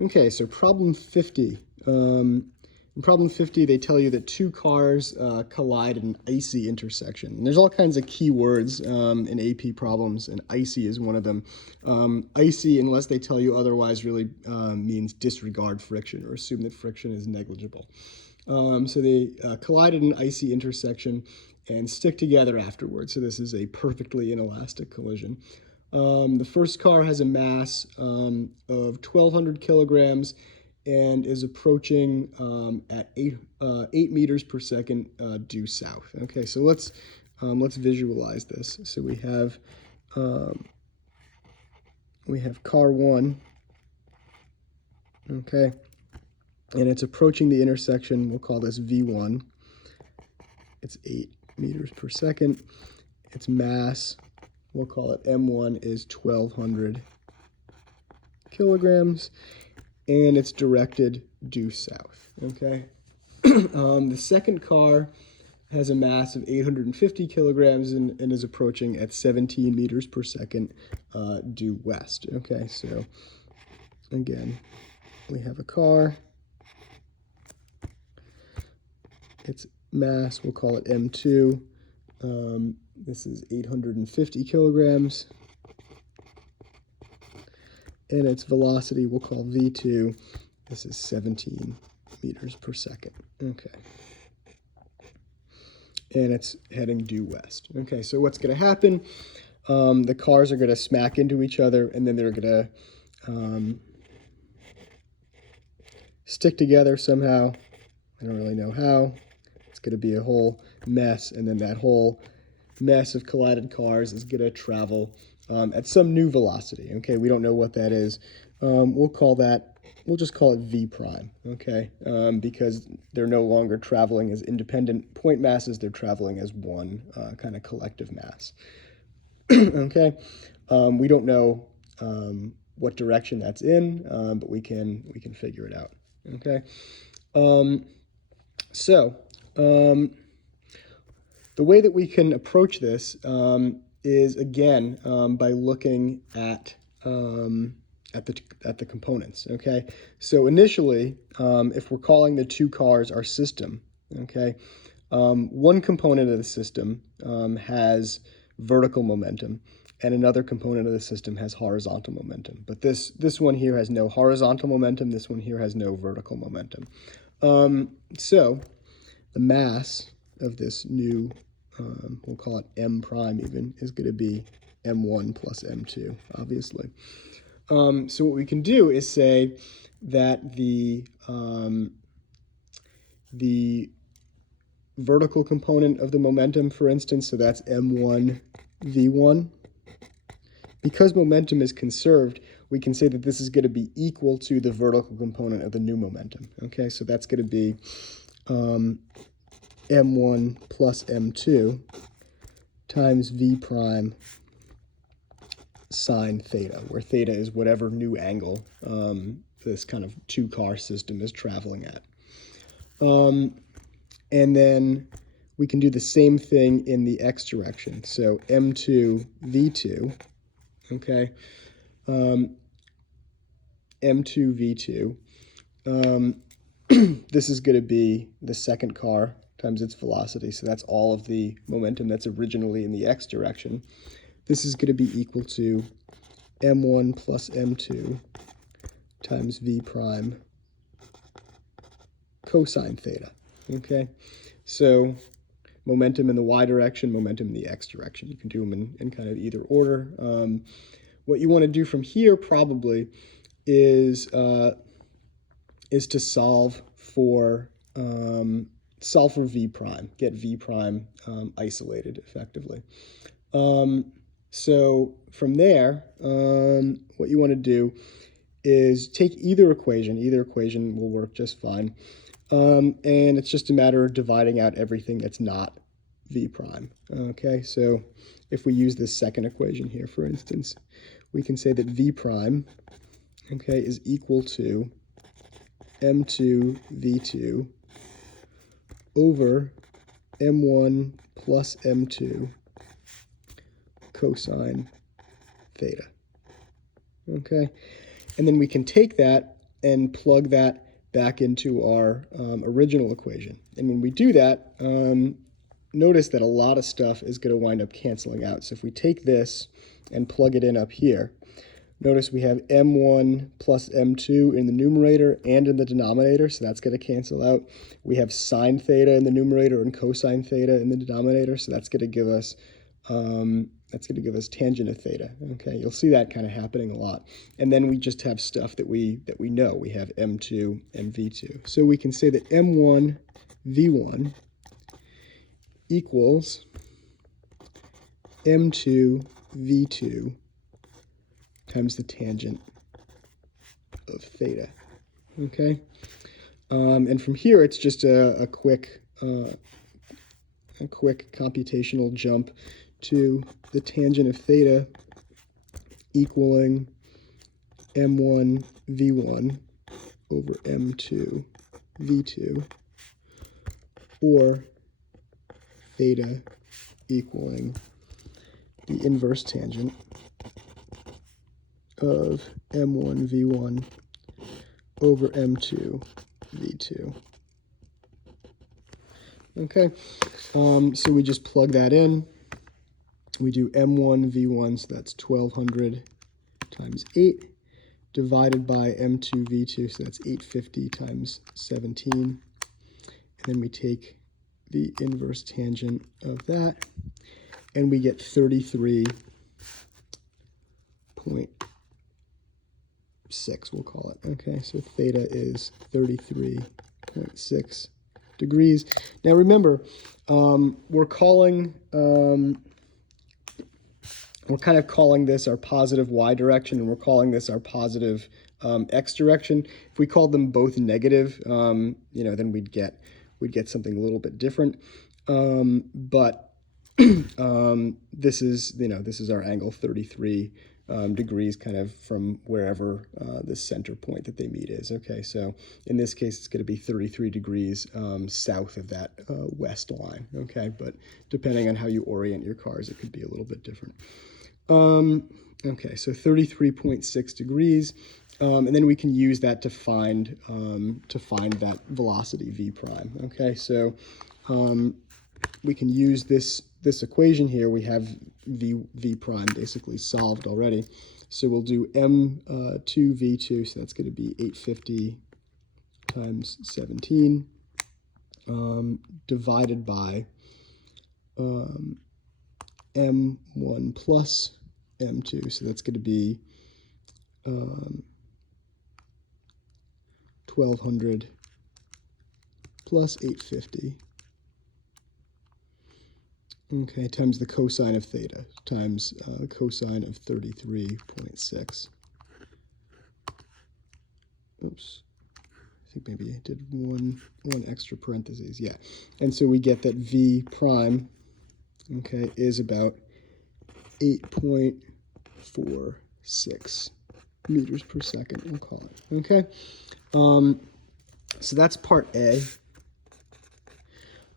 Okay, so problem 50. In problem 50, they tell you that two cars collide at an icy intersection. And there's all kinds of key words in AP problems, and icy is one of them. Icy, unless they tell you otherwise, really means disregard friction or assume that friction is negligible. So they collide at an icy intersection and stick together afterwards. So this is a perfectly inelastic collision. The first car has a mass of 1,200 kilograms and is approaching at 8 meters per second due south. Okay, so let's visualize this. So we have car one, okay, and it's approaching the intersection. We'll call this V1. It's 8 meters per second. Its mass, we'll call it M1, is 1,200 kilograms, and it's directed due south, okay? The second car has a mass of 850 kilograms and is approaching at 17 meters per second due west, okay? So, again, we have a car. Its mass, we'll call it M2. This is 850 kilograms. And its velocity we'll call V2. This is 17 meters per second. Okay. And it's heading due west. Okay, so what's going to happen? The cars are going to smack into each other, and then they're going to stick together somehow. I don't really know how. It's going to be a whole mess, and then that whole mess of collided cars is going to travel at some new velocity. Okay, we don't know what that is. We'll just call it V prime, okay, because they're no longer traveling as independent point masses, they're traveling as one kind of collective mass. Okay, we don't know what direction that's in, but we can figure it out. Okay, the way that we can approach this is, again, by looking at the components, okay? So initially, if we're calling the two cars our system, okay, one component of the system has vertical momentum, and another component of the system has horizontal momentum. But this one here has no horizontal momentum, this one here has no vertical momentum. So the mass of this new, we'll call it M prime even, is going to be M1 plus M2, obviously. So what we can do is say that the vertical component of the momentum, for instance, so that's M1 V1. Because momentum is conserved, we can say that this is going to be equal to the vertical component of the new momentum. Okay, so that's going to be M1 plus M2 times V prime sine theta, where theta is whatever new angle this kind of two-car system is traveling at. And then we can do the same thing in the x direction. So M2 V2, okay, M2 V2. This is going to be the second car times its velocity, so that's all of the momentum that's originally in the x direction. This is going to be equal to M1 plus M2 times V prime cosine theta, okay? So momentum in the y direction, momentum in the x direction. You can do them in kind of either order. What you want to do from here probably is to solve for V prime, get V prime isolated effectively. So from there, what you want to do is take either equation will work just fine, and it's just a matter of dividing out everything that's not V prime. Okay, so if we use this second equation here, for instance, we can say that V prime, okay, is equal to M2 V2 over M1 plus M2 cosine theta. Okay, and then we can take that and plug that back into our original equation. And when we do that, notice that a lot of stuff is going to wind up canceling out. So if we take this and plug it in up here, notice we have m1 plus m2 in the numerator and in the denominator, so that's going to cancel out. We have sine theta in the numerator and cosine theta in the denominator, so that's going to give us tangent of theta. Okay, you'll see that kind of happening a lot. And then we just have stuff that we know. We have m2 and v2. So we can say that m1 v1 equals m2 v2 times the tangent of theta. Okay, and from here it's just a quick computational jump to the tangent of theta equaling m1 v1 over m2 v2, or theta equaling the inverse tangent of m1 v1 over m2 v2. Okay, so we just plug that in. We do m1 v1, so that's 1200 times 8, divided by m2 v2, so that's 850 times 17. And then we take the inverse tangent of that, and we get 33.6, we'll call it. Okay, so theta is 33.6 degrees. Now remember, we're kind of calling this our positive y direction, and we're calling this our positive x direction. If we called them both negative, then we'd get something a little bit different. But this is our angle 33 degrees, kind of from wherever the center point that they meet is. Okay, so in this case, it's going to be 33 degrees south of that west line. Okay, but depending on how you orient your cars, it could be a little bit different. Okay, so 33.6 degrees, and then we can use that to find that velocity v prime. Okay, so we can use this equation here. We have v prime basically solved already. So we'll do m2 v2, so that's going to be 850 times 17 divided by m1 plus m2, so that's going to be 1200 plus 850, okay, times the cosine of theta, times cosine of 33.6. Oops, I think maybe I did one extra parentheses, yeah. And so we get that v prime, okay, is about 8.46 meters per second, we'll call it. Okay, so that's part A.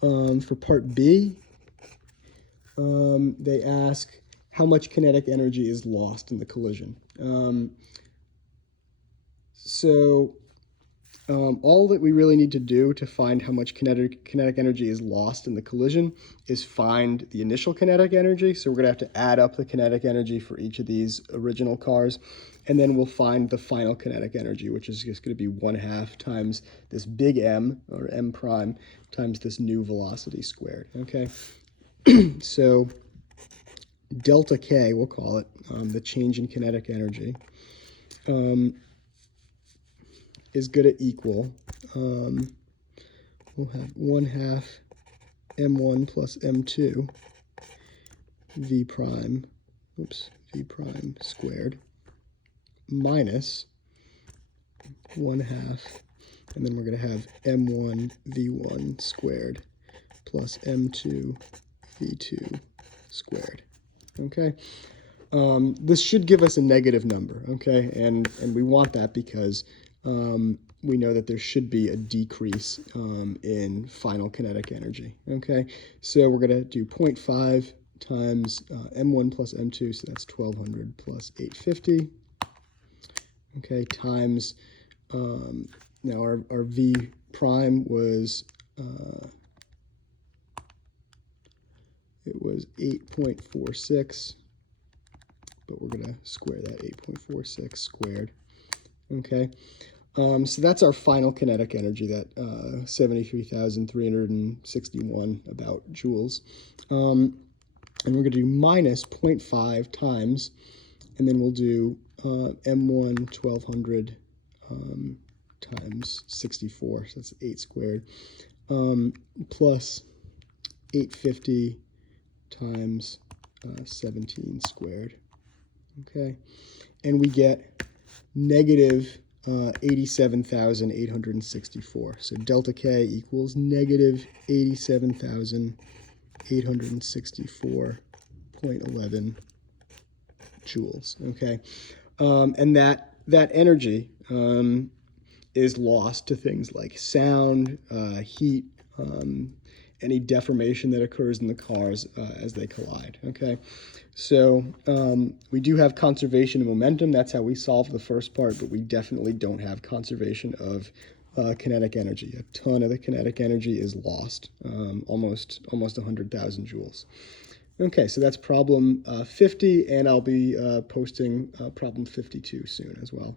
For part B, they ask how much kinetic energy is lost in the collision. All that we really need to do to find how much kinetic energy is lost in the collision is find the initial kinetic energy. So we're going to have to add up the kinetic energy for each of these original cars, and then we'll find the final kinetic energy, which is just going to be 1/2 times this big M, or M prime, times this new velocity squared. Okay, so delta K, we'll call it, the change in kinetic energy, is going to equal, we'll have 1/2 m1 plus m2 v prime squared minus 1/2, and then we're going to have m1 v1 squared plus m2 v2 squared. Okay, this should give us a negative number. Okay, and we want that because we know that there should be a decrease in final kinetic energy. Okay, so we're going to do 0.5 times m1 plus m2, so that's 1200 plus 850. Okay, times Now our V prime was, it was 8.46, but we're going to square that 8.46 squared. Okay, so that's our final kinetic energy, that 73,361 about joules. And we're going to do minus 0.5 times, and then we'll do M1 1200 times 64, so that's 8 squared, plus 850 times 17 squared. Okay, and we get negative 87,864. So delta K equals negative 87,864.11 joules. Okay, and that energy is lost to things like sound, heat, any deformation that occurs in the cars as they collide. Okay, so we do have conservation of momentum. That's how we solve the first part, but we definitely don't have conservation of kinetic energy. A ton of the kinetic energy is lost, almost 100,000 joules. Okay, so that's problem 50, and I'll be posting problem 52 soon as well.